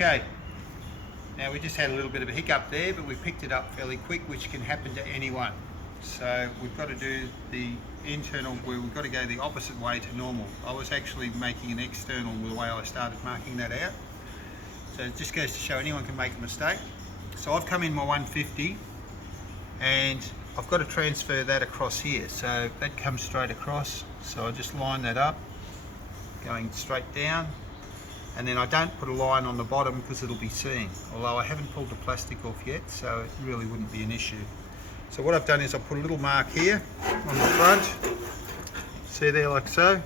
Okay, now we just had a little bit of a hiccup there, but we picked it up fairly quick, which can happen to anyone. So we've got to do the internal, where we've got to go the opposite way to normal. I was actually making an external the way I started marking that out. So it just goes to show anyone can make a mistake. So I've come in my 150 and I've got to transfer that across here. So that comes straight across. So I just line that up, going straight down. And then I don't put a line on the bottom because it'll be seen. Although I haven't pulled the plastic off yet, so it really wouldn't be an issue. So what I've done is I put a little mark here on the front. See there, like so.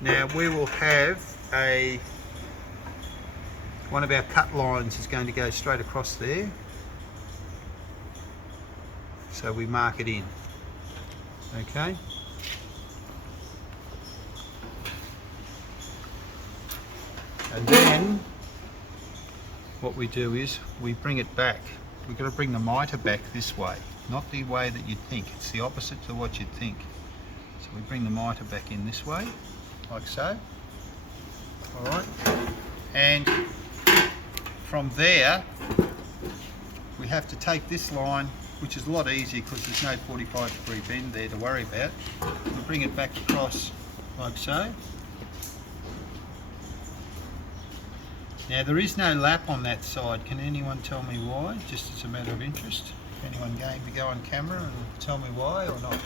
Now we will have one of our cut lines is going to go straight across there. So we mark it in. Okay. And then what we do is we bring it back. We've got to bring the mitre back this way, not the way that you'd think. It's the opposite to what you'd think. So we bring the mitre back in this way, like so. All right. And from there, we have to take this line, which is a lot easier because there's no 45-degree bend there to worry about. We bring it back across like so. Now there is no lap on that side. Can anyone tell me why? Just as a matter of interest. Anyone game to go on camera and tell me why or not?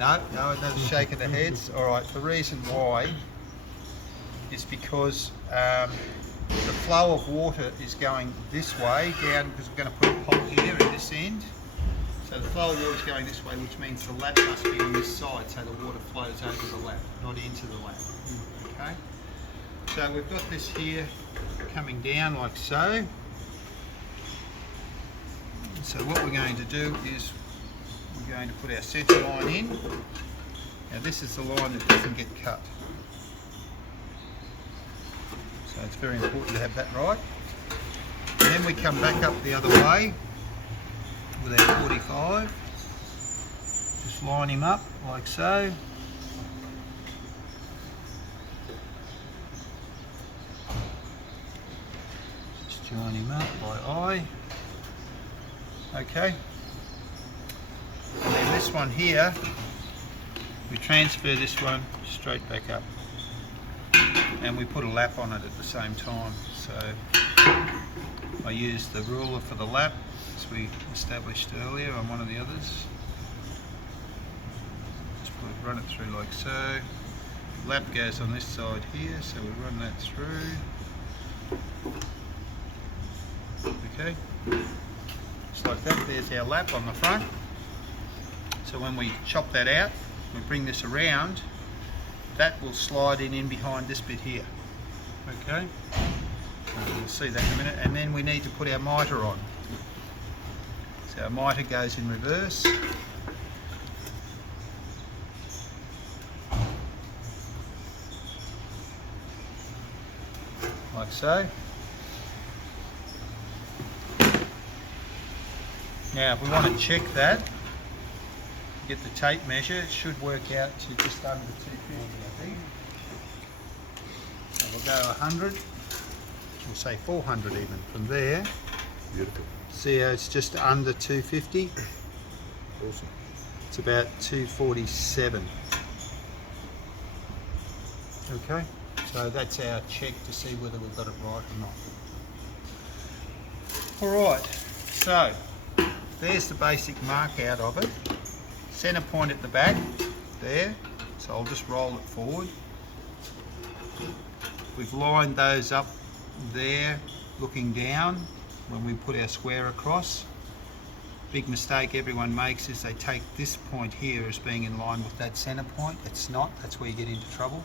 No, another shake of the heads. All right, the reason why is because the flow of water is going this way down, because we're going to put a hole here at this end. So the flow of water is going this way, which means the lap must be on this side, so the water flows over the lap, not into the lap. Okay. So we've got this here coming down like so. So what we're going to do is we're going to put our centre line in. Now this is the line that doesn't get cut. So it's very important to have that right. And then we come back up the other way with our 45. Just line him up like so. Join him up by eye. Okay. And then this one here, we transfer this one straight back up. And we put a lap on it at the same time. So I use the ruler for the lap, as we established earlier on one of the others. Just run it through like so. Lap goes on this side here, so we run that through. Okay, just like that. There's our lap on the front. So when we chop that out, we bring this around, that will slide in behind this bit here. Okay, we'll see that in a minute. And then we need to put our mitre on. So our mitre goes in reverse. Like so. Now if we want to check that, get the tape measure, it should work out to just under 250 I think. So we'll go 100, we'll say 400 even from there. Beautiful. See how it's just under 250? Awesome. It's about 247. Okay, so that's our check to see whether we've got it right or not. Alright, so there's the basic mark out of it. Centre point at the back, there. So I'll just roll it forward. We've lined those up there, looking down when we put our square across. Big mistake everyone makes is they take this point here as being in line with that centre point. It's not, that's where you get into trouble.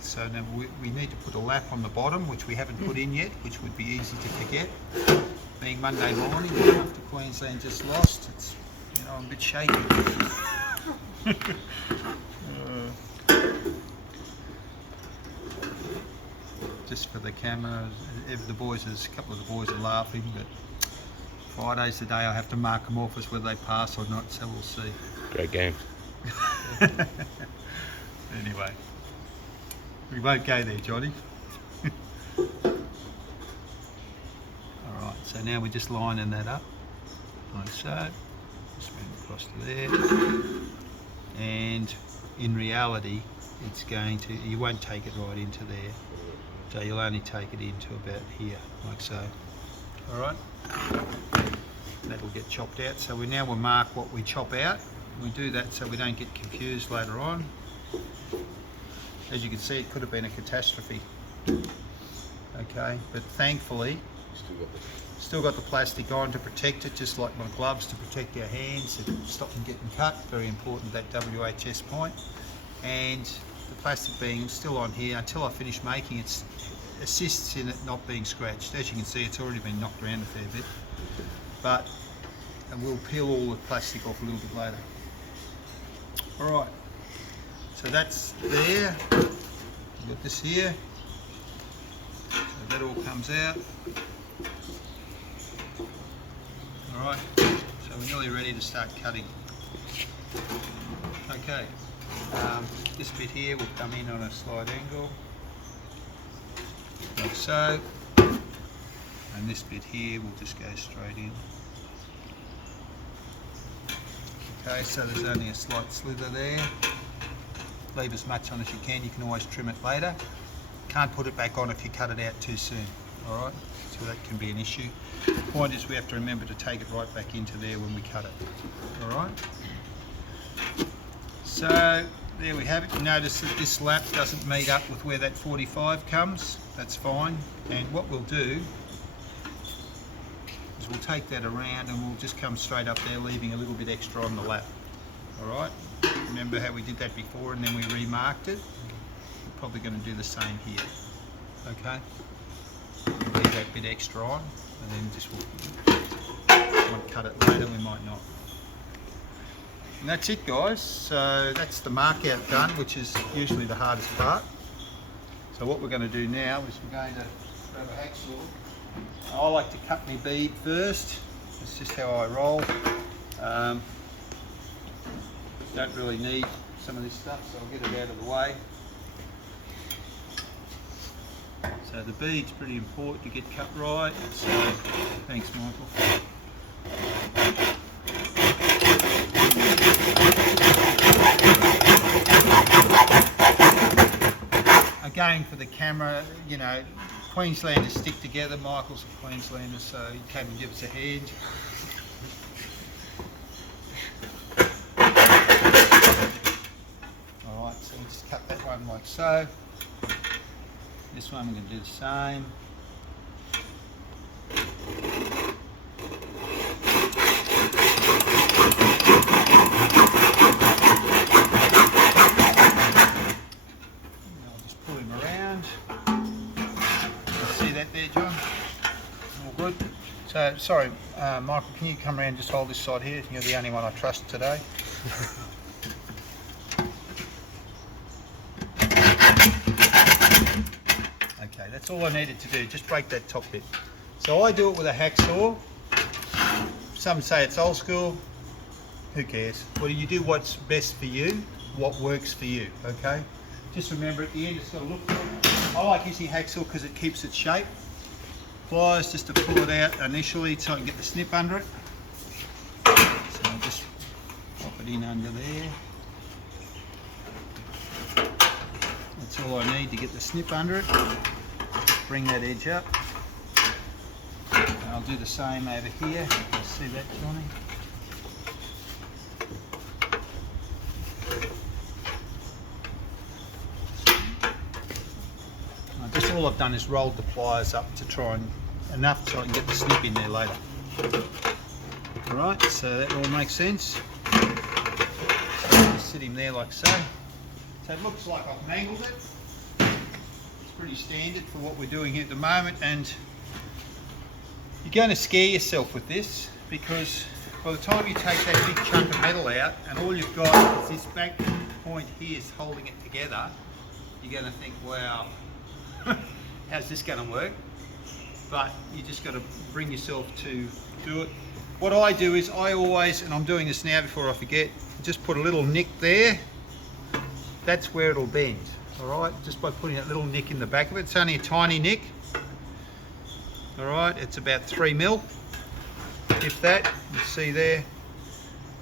So now we need to put a lap on the bottom, which we haven't put in yet, which would be easy to forget. Being Monday morning after Queensland just lost, it's, you know, I'm a bit shaky. Just for the camera, a couple of the boys are laughing, but Friday's the day I have to mark them off as whether they pass or not, so we'll see. Great game. Anyway. We won't go there, Johnny. Alright, so now we're just lining that up, like so. Just move across to there. And in reality, it's going to, you won't take it right into there. So you'll only take it into about here, like so. Alright? That'll get chopped out. So we'll mark what we chop out. We do that so we don't get confused later on. As you can see, it could have been a catastrophe. Okay, but thankfully, still got the plastic on to protect it, just like my gloves to protect our hands and stop them getting cut. Very important, that WHS point. And the plastic being still on here until I finish making it, assists in it not being scratched. As you can see, it's already been knocked around a fair bit. But we'll peel all the plastic off a little bit later. Alright, so that's there. We've got this here. So that all comes out. Alright, so we're nearly ready to start cutting. Okay, this bit here will come in on a slight angle, like so. And this bit here will just go straight in. Okay, so there's only a slight slither there. Leave as much on as you can always trim it later. Can't put it back on if you cut it out too soon, alright? So that can be an issue. The point is we have to remember to take it right back into there when we cut it, alright? So there we have it. Notice that this lap doesn't meet up with where that 45 comes. That's fine. And what we'll do is we'll take that around and we'll just come straight up there, leaving a little bit extra on the lap. Alright? Remember how we did that before and then we remarked it? We're probably going to do the same here. Okay? We'll leave that bit extra on and then just we might cut it later, we might not. And that's it, guys. So that's the mark out done, which is usually the hardest part. So what we're going to do now is we're going to grab a hacksaw. I like to cut my bead first. That's just how I roll. Don't really need some of this stuff, so I'll get it out of the way. So the bead's pretty important to get cut right. So thanks, Michael. Again, for the camera, you know, Queenslanders stick together. Michael's a Queenslander, so he came and gave us a hand. Alright, so we'll just cut that one like so. This one we're going to do the same. I'll just pull him around. See that there, John? All good. So, sorry, Michael, can you come around and just hold this side here? You're the only one I trust today. Okay, that's all I needed to do, just break that top bit. So I do it with a hacksaw. Some say it's old school, who cares? Well, you do what's best for you, what works for you, okay? Just remember at the end it's got to look good. I like using hacksaw because it keeps its shape. Pliers just to pull it out initially so I can get the snip under it. So I'll just pop it in under there. That's all I need to get the snip under it. Bring that edge up. And I'll do the same over here. See that, Johnny? Just all I've done is rolled the pliers up to try and enough so I can get the snip in there later. Alright, so that all makes sense. So just sit him there like so. So it looks like I've mangled it. It's pretty standard for what we're doing here at the moment, and you're going to scare yourself with this because by the time you take that big chunk of metal out and all you've got is this back point here is holding it together, you're going to think, wow, how's this going to work? But you just got to bring yourself to do it. What I do is I always, and I'm doing this now before I forget, just put a little nick there. That's where it'll bend. Alright, just by putting that little nick in the back of it. It's only a tiny nick. Alright, it's about 3 mil. If that, you see there,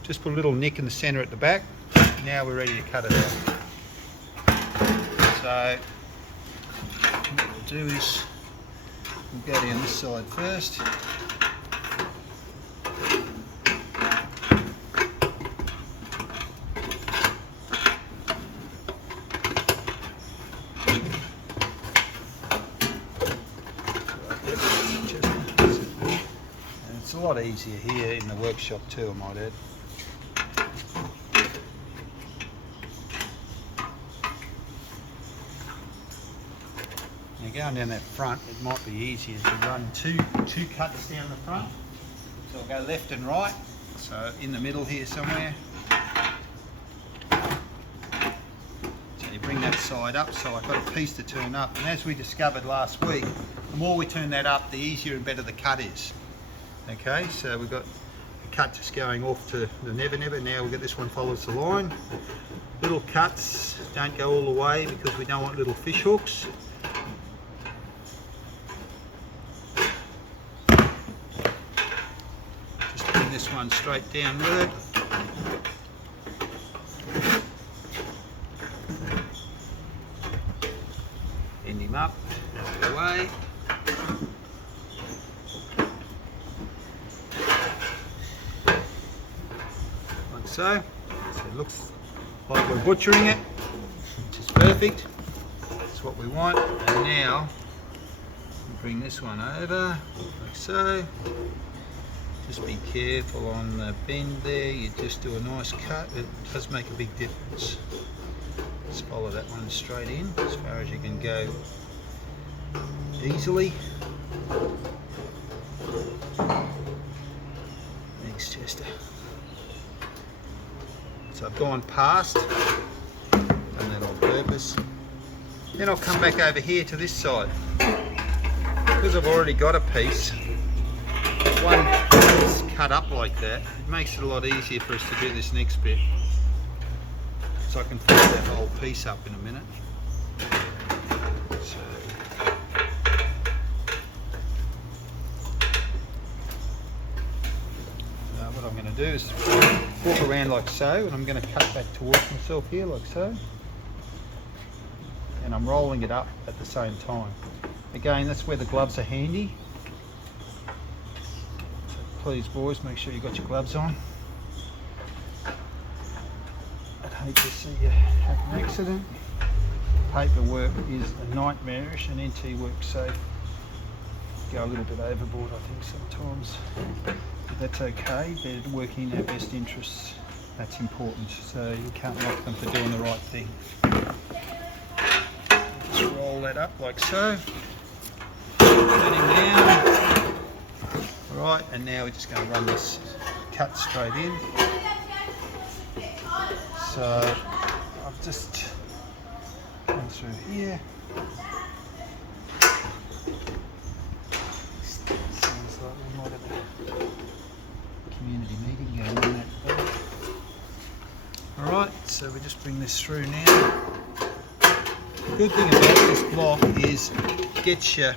just put a little nick in the centre at the back. Now we're ready to cut it out. So what we'll do is we'll go down this side first. And it's a lot easier here in the workshop too, I might add. Going down that front, it might be easier to run two cuts down the front. So I'll go left and right, so in the middle here somewhere. So you bring that side up, so I've got a piece to turn up, and as we discovered last week, the more we turn that up, the easier and better the cut is. Okay, so we've got a cut just going off to the never. Now we've got this one follows the line. Little cuts, don't go all the way because we don't want little fish hooks. This one straight downward. End him up, out of the way. Like so. So it looks like we're butchering it, which is perfect. That's what we want. And now we'll bring this one over, like so. Just be careful on the bend there, you just do a nice cut, it does make a big difference. Just follow that one straight in as far as you can go easily. Thanks, Chester. So I've gone past, done that on purpose. Then I'll come back over here to this side. Because I've already got a piece, one piece cut up like that, it makes it a lot easier for us to do this next bit. So I can fold that whole piece up in a minute. So, what I'm going to do is walk around like so, and I'm going to cut back towards myself here like so. And I'm rolling it up at the same time. Again, that's where the gloves are handy. Please boys, make sure you've got your gloves on. I'd hate to see you have an accident. Paperwork is a nightmarish and NT works safe. Go a little bit overboard I think sometimes. But that's okay, they're working in our best interests. That's important, so you can't knock them for doing the right thing. Just roll that up like so. Turning down. Right, and now we're just going to run this cut straight in. So I've just gone through here. Sounds like we might have a community meeting going on that way. Alright, so we just bring this through now. The good thing about this block is it gets your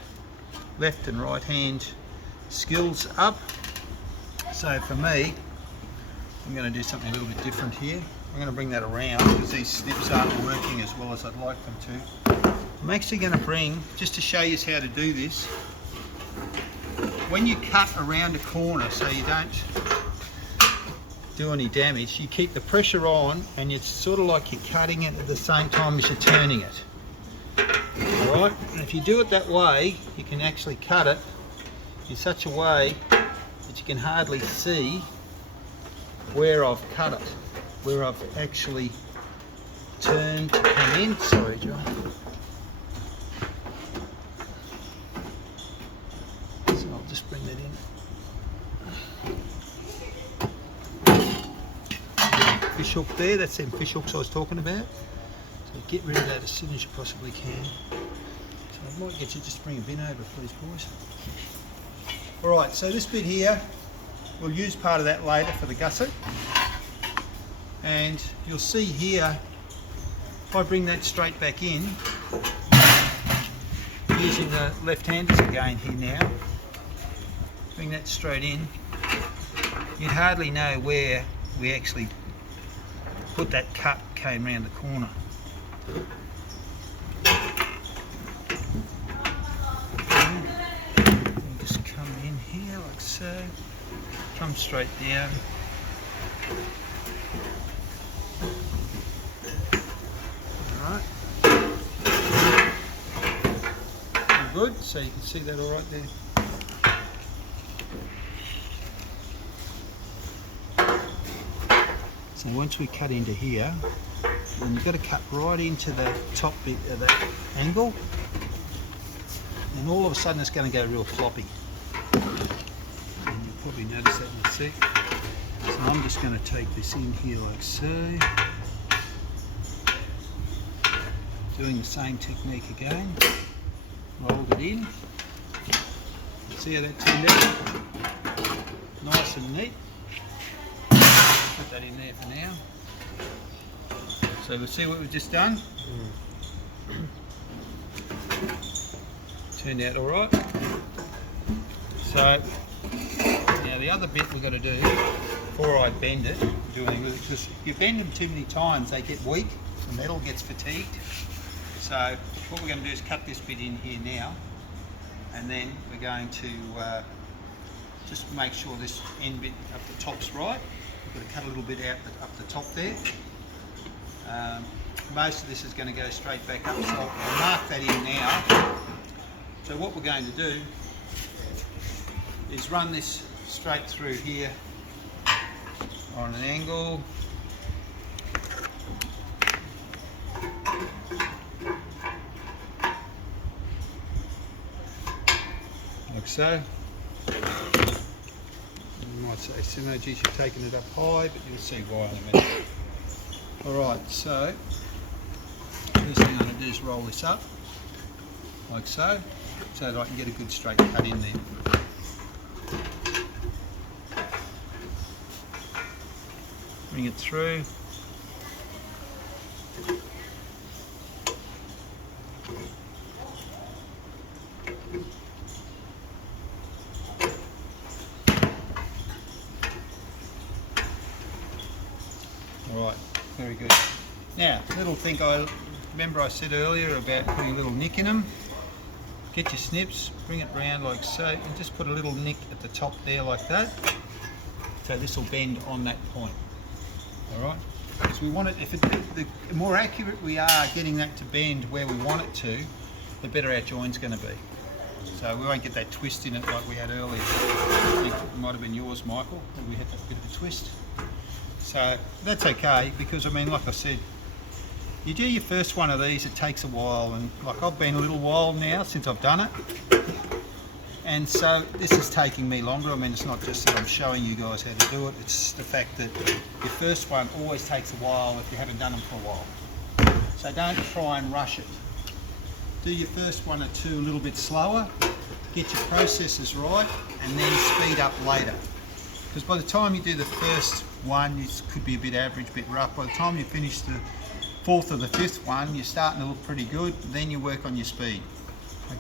left and right hand skills up. So for me, I'm going to do something a little bit different here. I'm going to bring that around because these snips aren't working as well as I'd like them to. I'm actually going to bring, just to show you how to do this, when you cut around a corner so you don't do any damage, you keep the pressure on and it's sort of like you're cutting it at the same time as you're turning it. Alright, and if you do it that way, you can actually cut it in such a way that you can hardly see where I've cut it, where I've actually turned to come in. Sorry, John. So I'll just bring that in. Fish hook there, that's them fish hooks I was talking about. So get rid of that as soon as you possibly can. So I might get you just bring a bin over, please, boys. Alright, so this bit here, we'll use part of that later for the gusset. And you'll see here, if I bring that straight back in, using the left-handers again here now, bring that straight in, you'd hardly know where we actually put that cut came round the corner. Just come in here like so, come straight down. Alright. Good, so you can see that all right there. So once we cut into here, then you've got to cut right into the top bit of that angle, and all of a sudden it's going to go real floppy. And you'll probably notice that in a sec. So I'm just going to take this in here like so. Doing the same technique again. Rolled it in. See how that turned out? Nice and neat. Put that in there for now. So we'll see what we've just done. Turned out all right. So now the other bit we've got to do before I bend it, because if you bend them too many times, they get weak. The metal gets fatigued. So what we're going to do is cut this bit in here now, and then we're going to just make sure this end bit up the top's right. We're going to cut a little bit out up the top there. Most of this is going to go straight back up, so I'll mark that in now. So what we're going to do is run this straight through here on an angle. Like so. You might say, Simo, geez, you've taken it up high, but you'll see why in a minute. Alright, so first thing I'm going to do is roll this up, like so that I can get a good straight cut in there. Bring it through. Alright, very good. Now, little thing I remember I said earlier about putting a little nick in them. Get your snips, bring it round like so, and just put a little nick at the top there like that. So this will bend on that point. Alright? Because we want it, the more accurate we are getting that to bend where we want it to, the better our joint's going to be. So we won't get that twist in it like we had earlier. I think it might have been yours, Michael, that we had that bit of a twist. So that's okay, because I mean, like I said, you do your first one of these, it takes a while, and like I've been a little while now since I've done it, and so this is taking me longer. I mean, it's not just that I'm showing you guys how to do it, it's the fact that your first one always takes a while if you haven't done them for a while. So don't try and rush it. Do your first one or two a little bit slower, get your processes right, and then speed up later. Because by the time you do the first one, it could be a bit average, a bit rough. By the time you finish the fourth or the fifth one, you're starting to look pretty good. Then you work on your speed.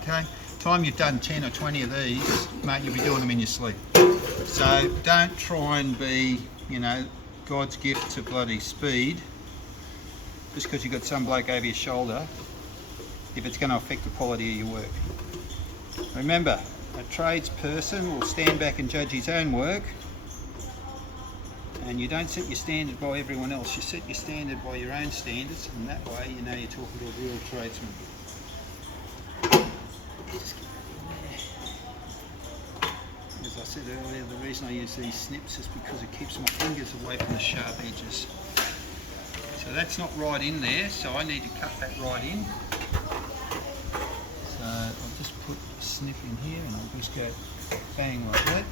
Okay? Time you've done 10 or 20 of these, mate, you'll be doing them in your sleep. So don't try and be, you know, God's gift to bloody speed just because you've got some bloke over your shoulder, if it's going to affect the quality of your work. Remember, a tradesperson will stand back and judge his own work, and you don't set your standard by everyone else, you set your standard by your own standards, and that way you know you're talking to a real tradesman. As I said earlier, the reason I use these snips is because it keeps my fingers away from the sharp edges. So that's not right in there, so I need to cut that right in. So I'll just put a snip in here and I'll just go bang like that.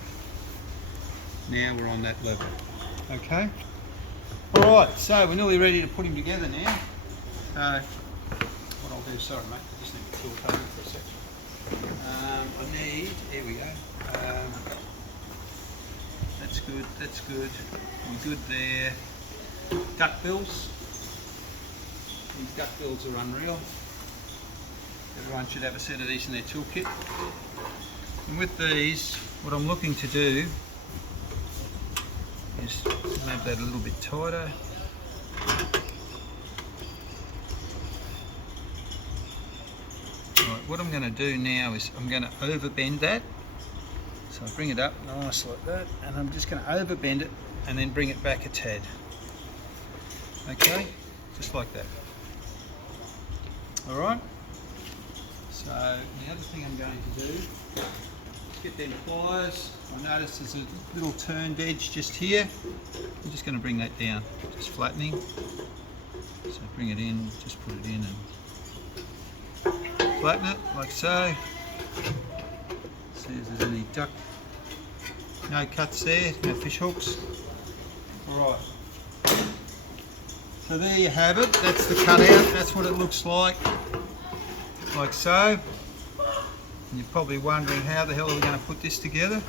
Now we're on that level. Okay. Alright, so we're nearly ready to put him together now. What I'll do, sorry mate, I just need to tilt over for a second. I need, here we go. That's good, that's good. We're good there. Duck bills. These gut builds are unreal. Everyone should have a set of these in their toolkit. And with these, what I'm looking to do is make that a little bit tighter. Right, what I'm going to do now is I'm going to overbend that. So I bring it up nice like that, and I'm just going to overbend it and then bring it back a tad. Okay, just like that. Alright, so the other thing I'm going to do is get them pliers. I notice there's a little turned edge just here. I'm just going to bring that down, just flattening. So bring it in, just put it in and flatten it like so. See if there's any duck, no cuts there, no fish hooks. Alright. So there you have it, that's the cutout, that's what it looks like so. And you're probably wondering how the hell are we going to put this together.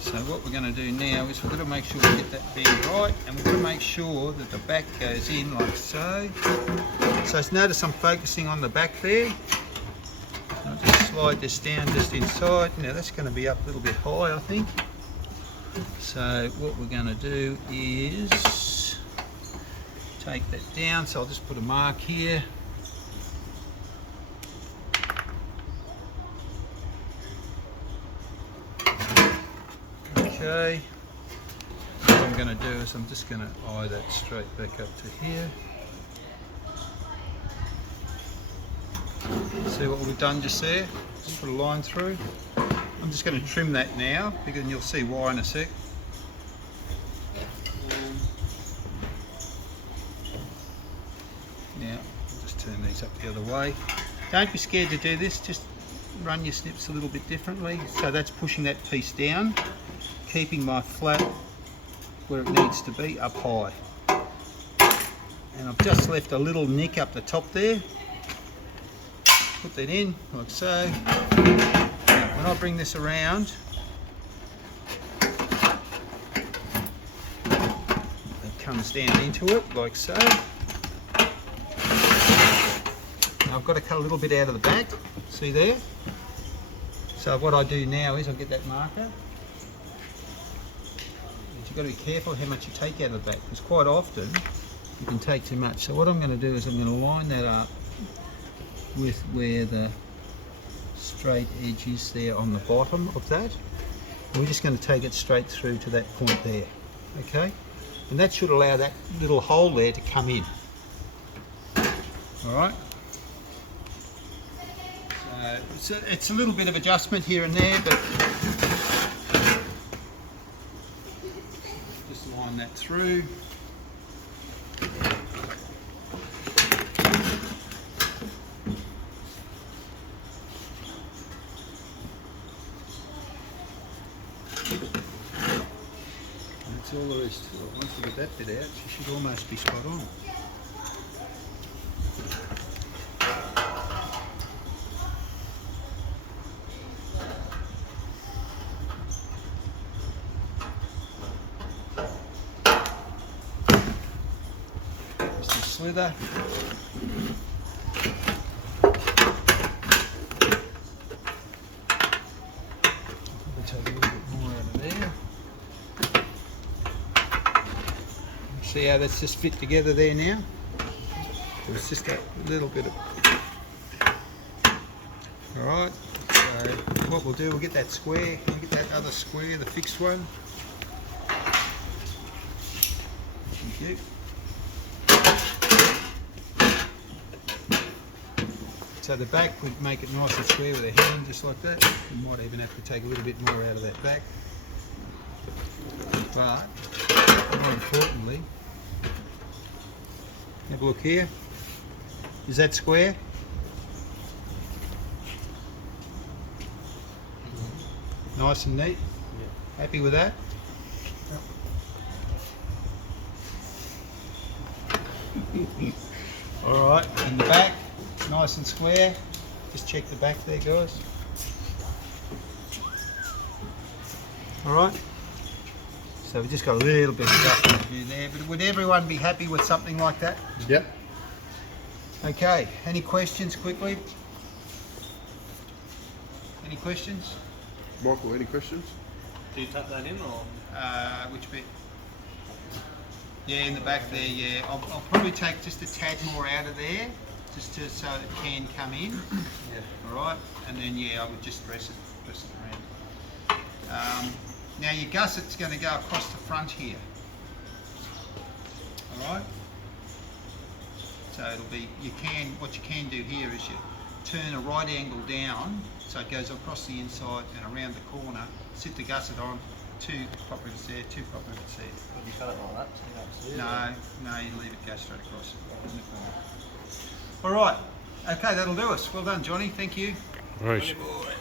So what we're going to do now is we've got to make sure we get that bend right, and we've got to make sure that the back goes in like so. So notice I'm focusing on the back there. I'll just slide this down just inside. Now that's going to be up a little bit high, I think. So what we're going to do is take that down, so I'll just put a mark here. Okay, what I'm going to do is I'm just going to eye that straight back up to here. See what we've done just there? Just put a line through. I'm just going to trim that now, because you'll see why in a sec. Now, I'll just turn these up the other way. Don't be scared to do this, just run your snips a little bit differently. So that's pushing that piece down, keeping my flat where it needs to be, up high. And I've just left a little nick up the top there. Put that in, like so. Now, when I bring this around, it comes down into it, like so. Now I've got to cut a little bit out of the back, see there? So what I do now is I get that marker. You've got to be careful how much you take out of the back, because quite often you can take too much. So what I'm going to do is I'm going to line that up with where the straight edge is there on the bottom of that. And we're just going to take it straight through to that point there, okay? And that should allow that little hole there to come in. All right. So it's a little bit of adjustment here and there, but just line that through. That's all there is to it. Once we get that bit out, she should almost be spot on. Just a slither. Take a little bit more out of there. See how that's just fit together there now? It's just a little bit of... Alright, so what we'll do, we'll get that square, we'll get that other square, the fixed one. Thank you. So the back would make it nice and square with a hand, just like that. You might even have to take a little bit more out of that back. But, more importantly, have a look here. Is that square? Nice and neat? Yeah. Happy with that? Yep. Alright, and the back, nice and square. Just check the back there, guys. Alright. So we've just got a little bit of adjustment to do there, but would everyone be happy with something like that? Yep. Okay, any questions quickly? Any questions? Michael, any questions? Do you tuck that in or? Which bit? Yeah, in the back there, yeah. I'll probably take just a tad more out of there, just so it can come in. Yeah. Alright, and then yeah, I would just press it around. Now your gusset's going to go across the front here. Alright? So it'll be, what you can do here is you turn a right angle down, so it goes across the inside and around the corner, sit the gusset on, 2 prop rivets there, 2 prop rivets there. Would you cut it like that? Yeah, No, you leave it go straight across in the corner. Alright, okay, that'll do us. Well done, Johnny, thank you. Right. Good boy.